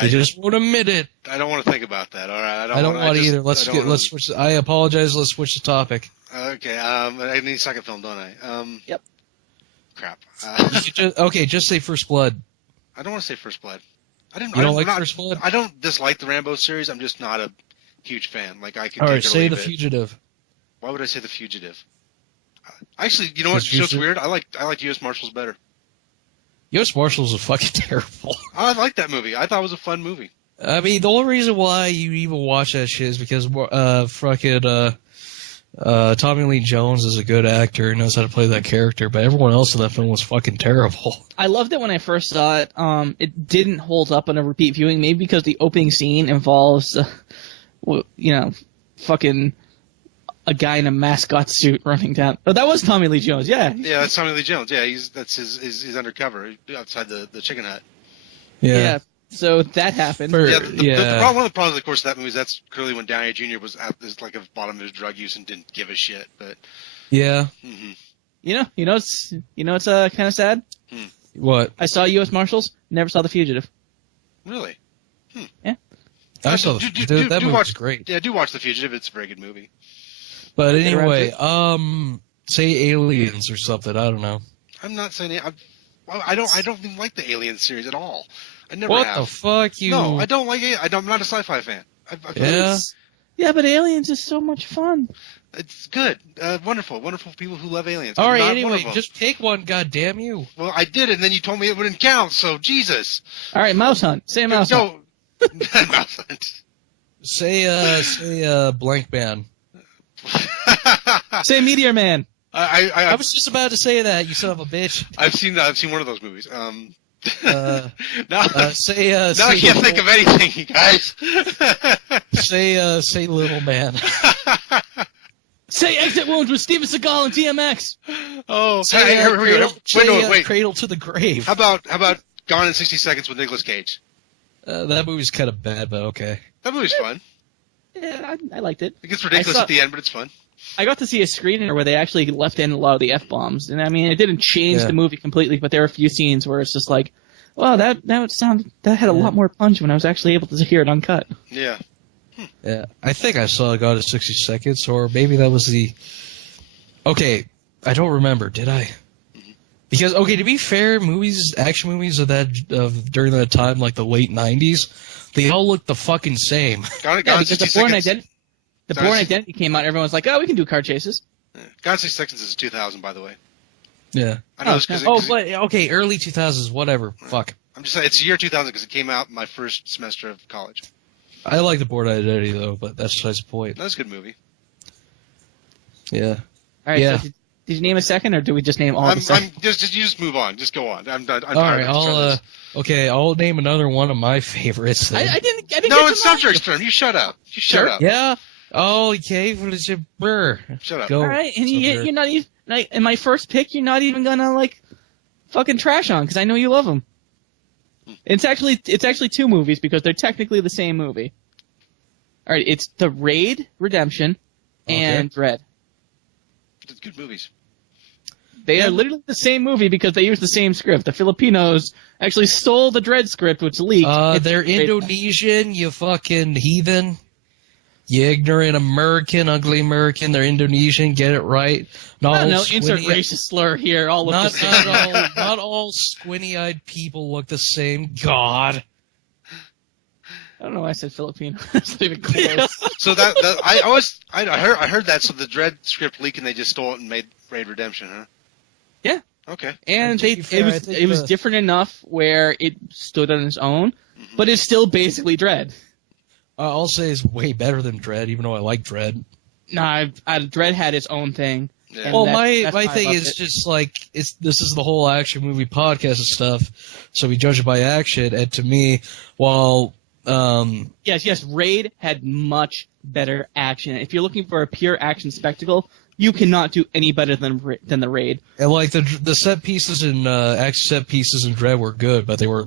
They just won't admit it. I don't want to think about that. All right. I don't want to either. Let's switch. I apologize. Let's switch the topic. Okay. I need a second film, don't I? Yep. Crap. Just say First Blood. I don't want to say First Blood. You don't like First Blood? I don't dislike the Rambo series. I'm just not a huge fan. Like I can. All right. take it or Say leave The it. Fugitive. Why would I say The Fugitive? Actually, you know what? It's weird. I like U.S. Marshals better. U.S. Marshals is fucking terrible. I like that movie. I thought it was a fun movie. I mean, the only reason why you even watch that shit is because Tommy Lee Jones is a good actor and knows how to play that character, but everyone else in that film was fucking terrible. I loved it when I first saw it. It didn't hold up on a repeat viewing, maybe because the opening scene involves, fucking a guy in a mascot suit running down. Oh, that was Tommy Lee Jones, yeah. Yeah, that's Tommy Lee Jones. Yeah, that's he's undercover outside the chicken hut. Yeah. So that happened. One of the problems, of course, of that movie is that's clearly when Downey Jr. was at this like a bottom of his drug use and didn't give a shit. But yeah, it's kind of sad. What? I saw U.S. Marshals, never saw The Fugitive. Really? Yeah. I saw The Fugitive. That movie was great. Yeah, do watch The Fugitive. It's a very good movie. But anyway, say Aliens or something. I don't know. I'm not saying it. I don't even like the Alien series at all. I never What have. the fuck, you? No, I don't like it. I'm not a sci-fi fan. Yeah, but Aliens is so much fun. It's good. Wonderful people who love aliens. All right, anyway, just pick one, goddamn you. Well, I did it, and then you told me it wouldn't count, so Jesus. All right, Mouse Hunt. Say Mouse Hunt. Mouse Hunt. Say Blank Man. Say Meteor Man. I was just about to say that, you son of a bitch. I've seen one of those movies. Now I say can't think of anything, you guys. say Little Man. Say Exit Wounds with Steven Seagal and DMX. Oh, wait. Cradle to the Grave. How about Gone in 60 Seconds with Nicolas Cage? That movie's kind of bad, but okay. That movie's fun. Yeah, I liked it. It gets ridiculous at the end, but it's fun. I got to see a screener where they actually left in a lot of the F-bombs. And I mean, it didn't change the movie completely, but there are a few scenes where it's just like, wow, that had a lot more punch when I was actually able to hear it uncut. Yeah. Yeah. I think I saw God in 60 Seconds, or maybe that was the... Okay, I don't remember. Did I? Because, okay, to be fair, action movies during that time, like the late 90s, they all looked the fucking same. Because the Bourne Identity came out, everyone's like, oh, we can do car chases. Gone in 60 Seconds is 2000, by the way. Yeah. I know okay, early 2000s, whatever. Fuck. I'm just saying, it's the year 2000 because it came out my first semester of college. I like the Bourne Identity, though, but that's besides the point. That's a good movie. Yeah. All right, yeah. so Did you name a second, or do we just name all the seconds? You just move on. Just go on. I'm done. All right, I'll name another one of my favorites. Then. I didn't. No, it's SomeJerk's turn. You shut up. Shut up. Yeah. Oh, okay. What is your brr? Shut up. Go. All right, and you're not even in my first pick. You're not even gonna fucking trash on because I know you love them. It's actually 2 movies because they're technically the same movie. All right, it's The Raid Redemption and Dread. It's good movies. They are literally the same movie because they use the same script. The Filipinos actually stole the Dread script, which leaked. They're Indonesian, you fucking heathen. You ignorant American, ugly American. They're Indonesian. Get it right. No, insert racist slur here. All look the same. Not all squinty-eyed people look the same. God. I don't know why I said Filipino. It's not even close. So I heard that. So the Dread script leaked and they just stole it and made Raid Redemption, huh? Yeah. Okay. And it was different enough where it stood on its own, but it's still basically Dread. I'll say it's way better than Dread, even though I like Dread. Nah, Dread had its own thing. Yeah. Well, my thing is just this is the whole action movie podcast and stuff, so we judge it by action. And to me, while yes, Raid had much better action. If you're looking for a pure action spectacle, you cannot do any better than the Raid. And the set pieces and action set pieces in Dread were good, but they were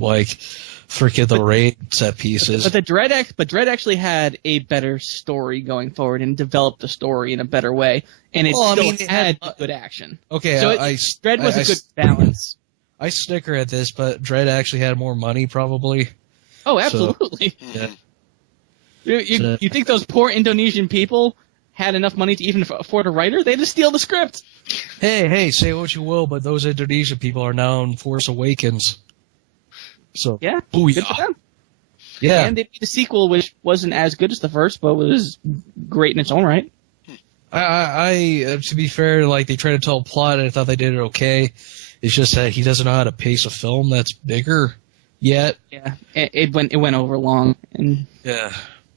freaking the Raid set pieces. But Dread actually had a better story going forward and developed the story in a better way, and it had good action. Okay, so Dread was a good balance. I snicker at this, but Dread actually had more money, probably. Oh, absolutely. So, yeah. You think those poor Indonesian people had enough money to even afford a writer? They had to steal the script. Hey, say what you will, but those Indonesian people are now in Force Awakens. So yeah, booyah. Good for them. Yeah, and they made a sequel which wasn't as good as the first, but was great in its own right. I to be fair, they tried to tell a plot, and I thought they did it okay. It's just that he doesn't know how to pace a film that's bigger yet. Yeah, it went over long, and yeah.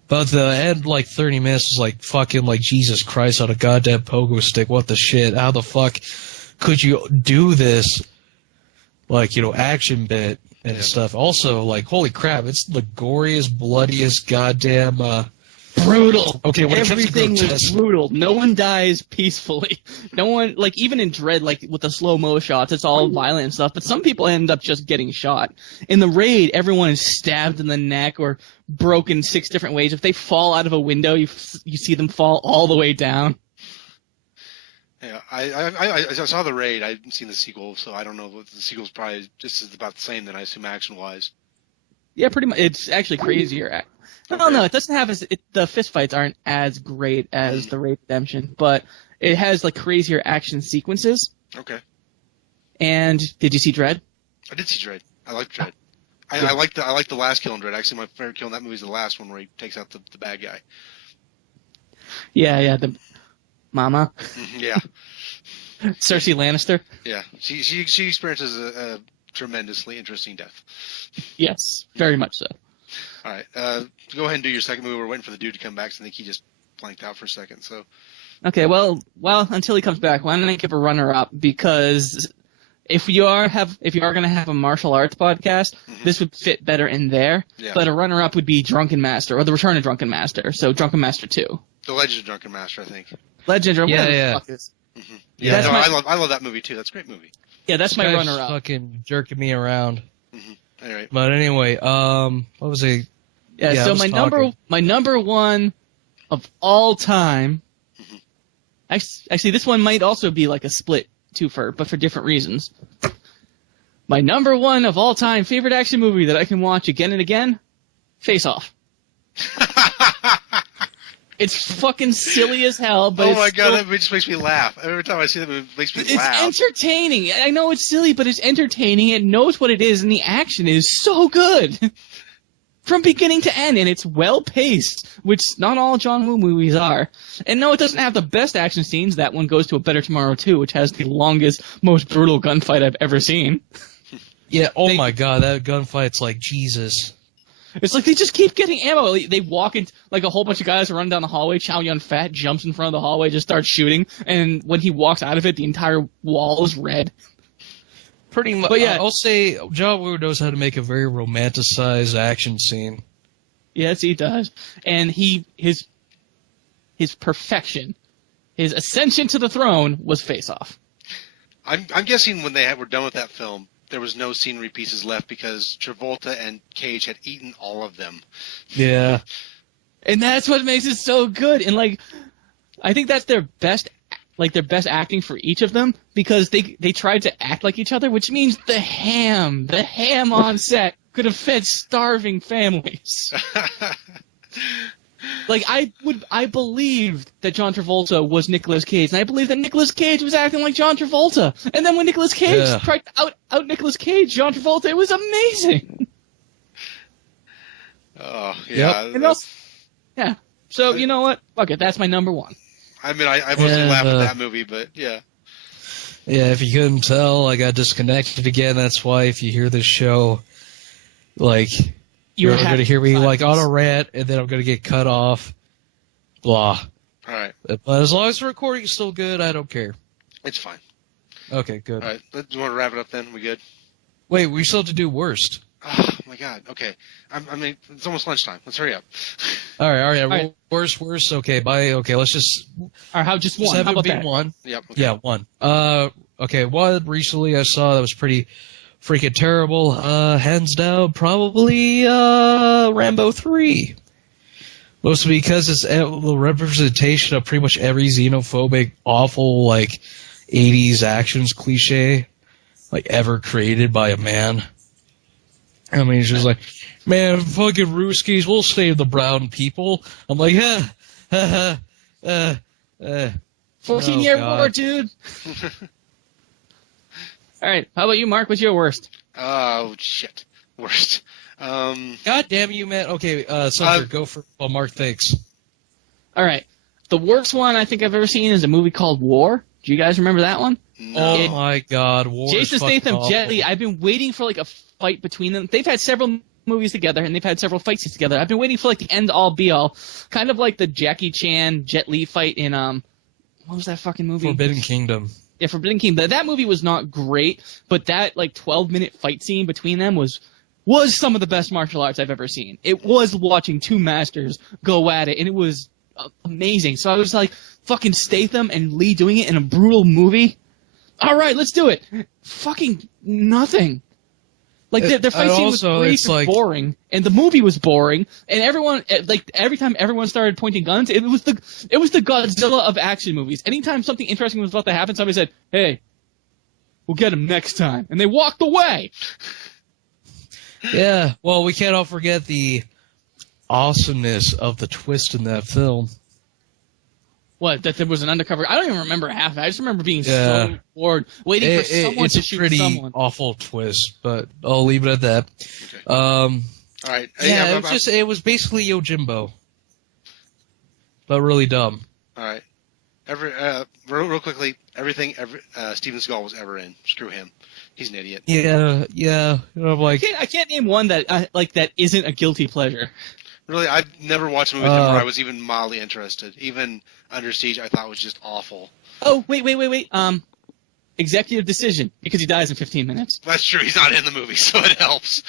But the end, 30 minutes is fucking Jesus Christ on a goddamn pogo stick. What the shit? How the fuck could you do this? Action bit. And stuff. Also, holy crap, it's the goriest, bloodiest goddamn brutal. Okay, everything was brutal. No one dies peacefully. No one, even in Dread, with the slow-mo shots, it's all violent and stuff, but some people end up just getting shot. In the Raid, everyone is stabbed in the neck or broken 6 different ways. If they fall out of a window, you see them fall all the way down. Yeah, I saw the Raid. I haven't seen the sequel, so I don't know. The sequel's probably just about the same, then I assume action-wise. Yeah, pretty much. It's actually crazier. No, it doesn't have the fistfights aren't as great as the Raid Redemption, but it has crazier action sequences. Okay. And did you see Dread? I did see Dread. I like Dread. I like the last kill in Dread. Actually, my favorite kill in that movie is the last one where he takes out the bad guy. Yeah, the Mama. Yeah. Cersei Lannister. Yeah, she experiences a tremendously interesting death. Yes, very much so. All right, go ahead and do your second movie. We're waiting for the dude to come back, so I think he just blanked out for a second. So. Okay, well, until he comes back, why don't I give a runner-up? Because if you are going to have a martial arts podcast, this would fit better in there. Yeah. But a runner-up would be Drunken Master, or The Return of Drunken Master. So Drunken Master 2. The Legend of Drunken Master, I think. Legend, or whatever the fuck is. Yeah, I love that movie too. That's a great movie. Yeah, that's my runner-up. Fucking jerking me around. Anyway. But anyway, what was it? Yeah, so my number one of all time. Actually, this one might also be a split twofer, but for different reasons. My number one of all time favorite action movie that I can watch again and again, Face Off. It's fucking silly as hell, but my god, that movie just makes me laugh. Every time I see that movie, it makes me laugh. It's entertaining. I know it's silly, but it's entertaining. It knows what it is, and the action is so good. From beginning to end, and it's well-paced, which not all John Woo movies are. And no, it doesn't have the best action scenes. That one goes to A Better Tomorrow 2, which has the longest, most brutal gunfight I've ever seen. Yeah, my god, that gunfight's Jesus. It's like they just keep getting ammo. They walk in, like a whole bunch of guys run down the hallway. Chow Yun Fat jumps in front of the hallway, just starts shooting, and when he walks out of it, the entire wall is red. Pretty much. But yeah, I'll say John Woo knows how to make a very romanticized action scene. Yes, he does. And his perfection, his ascension to the throne was Face Off. I'm guessing when they were done with that film, there was no scenery pieces left because Travolta and Cage had eaten all of them. Yeah. And that's what makes it so good. And like, I think that's their best acting for each of them, because they tried to act like each other, which means the ham on set could have fed starving families. Like, I believed that John Travolta was Nicolas Cage, and I believed that Nicolas Cage was acting like John Travolta. And then when Nicolas Cage tried to out Nicolas Cage, John Travolta, it was amazing. Oh, yeah. Yep. And also, yeah. So, you know what? Fuck it, that's my number one. I mean, I wasn't laughing at that movie, but yeah. Yeah, if you couldn't tell, I got disconnected again. That's why if you hear this show, like, you're going to hear me, like, on a rant, and then I'm going to get cut off. Blah. All right. But as long as the recording is still good, I don't care. It's fine. Okay, good. All right. Do you want to wrap it up then? We good? Wait, we still have to do worst. Oh, my God. Okay. I mean, it's almost lunchtime. Let's hurry up. All right. Worst. Okay, bye. Okay, let's just... All right, how about that? One. Yep. Okay. Yeah, one. Okay, one recently I saw that was pretty freaking terrible. Hands down, probably Rambo 3. Mostly because it's a representation of pretty much every xenophobic, awful, like, 80s actions cliche, like, ever created by a man. I mean, it's just like, man, fucking Ruskies, we'll save the brown people. I'm like, 14-year war, dude. All right, how about you, Mark? What's your worst? Oh, shit. Worst. God damn you, man. Okay, SomeJerk, go for what Mark thinks. All right. The worst one I think I've ever seen is a movie called War. Do you guys remember that one? No. Oh, my God. War Jason Statham, awful. Jet Li. I've been waiting for, like, a fight between them. They've had several movies together, and they've had several fight scenes together. I've been waiting for, like, the end-all, be-all. Kind of like the Jackie Chan, Jet Li fight in, what was that fucking movie? Forbidden Kingdom. Yeah, Forbidden Kingdom. That movie was not great, but that, like, 12-minute fight scene between them was some of the best martial arts I've ever seen. It was watching two masters go at it, and it was amazing. So I was like, fucking Statham and Lee doing it in a brutal movie? All right, let's do it. Fucking nothing. Like, their fight scene was great, boring, and the movie was boring, and everyone, like, every time everyone started pointing guns, it was the Godzilla of action movies. Anytime something interesting was about to happen, somebody said, hey, we'll get him next time. And they walked away. Yeah, well, we can't all forget the awesomeness of the twist in that film. What, that there was an undercover? I don't even remember half of it. I just remember being so bored, waiting for someone to shoot someone. It's a pretty awful twist, but I'll leave it at that. Okay. All right. Yeah, it was basically Yojimbo, but really dumb. All right. Real quickly, everything Steven Seagal was ever in. Screw him. He's an idiot. Yeah. You know, like I can't name one that that isn't a guilty pleasure. Really, I've never watched a movie with him where I was even mildly interested. Even Under Siege, I thought was just awful. Oh, wait. Executive Decision, because he dies in 15 minutes. That's true. He's not in the movie, so it helps.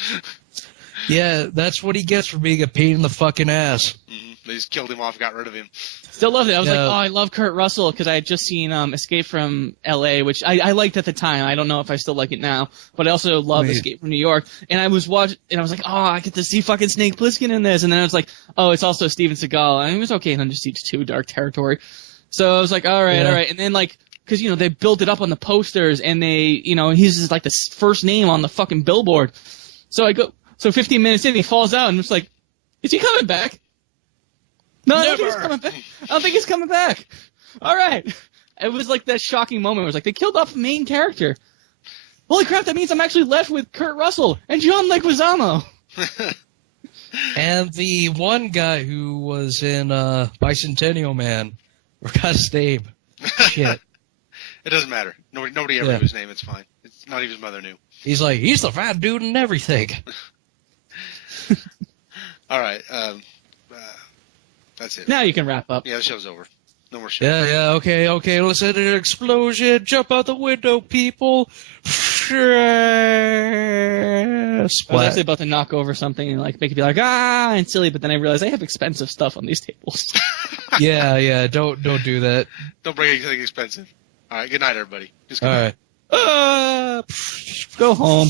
Yeah, that's what he gets for being a pain in the fucking ass. Mm-hmm. They just killed him off, got rid of him. Still loved it. I was like, oh, I love Kurt Russell, because I had just seen Escape from L.A., which I liked at the time. I don't know if I still like it now, but I also love Escape from New York. And I was like, oh, I get to see fucking Snake Plissken in this. And then I was like, oh, it's also Steven Seagal. And it was okay in Under Siege 2, Dark Territory. So I was like, all right. And then, like, because, you know, they built it up on the posters, and they, you know, he's just like the first name on the fucking billboard. So 15 minutes in, he falls out, and I'm just like, is he coming back? No, I don't think he's coming back. I don't think he's coming back. All right. It was like that shocking moment where it was like, they killed off a main character. Holy crap, that means I'm actually left with Kurt Russell and John Leguizamo. And the one guy who was in Bicentennial Man. Forgot his name. Shit. It doesn't matter. Nobody ever knew his name. It's fine. It's not even his mother knew. He's the fat dude and everything. All right. That's it. Now you can wrap up. Yeah, the show's over. No more show. Yeah, okay. Listen to an explosion. Jump out the window, people. I was actually about to knock over something and like make it be like and silly, but then I realized I have expensive stuff on these tables. Yeah. Don't do that. Don't bring anything expensive. All right. Good night, everybody. Just good All night. right. Go home.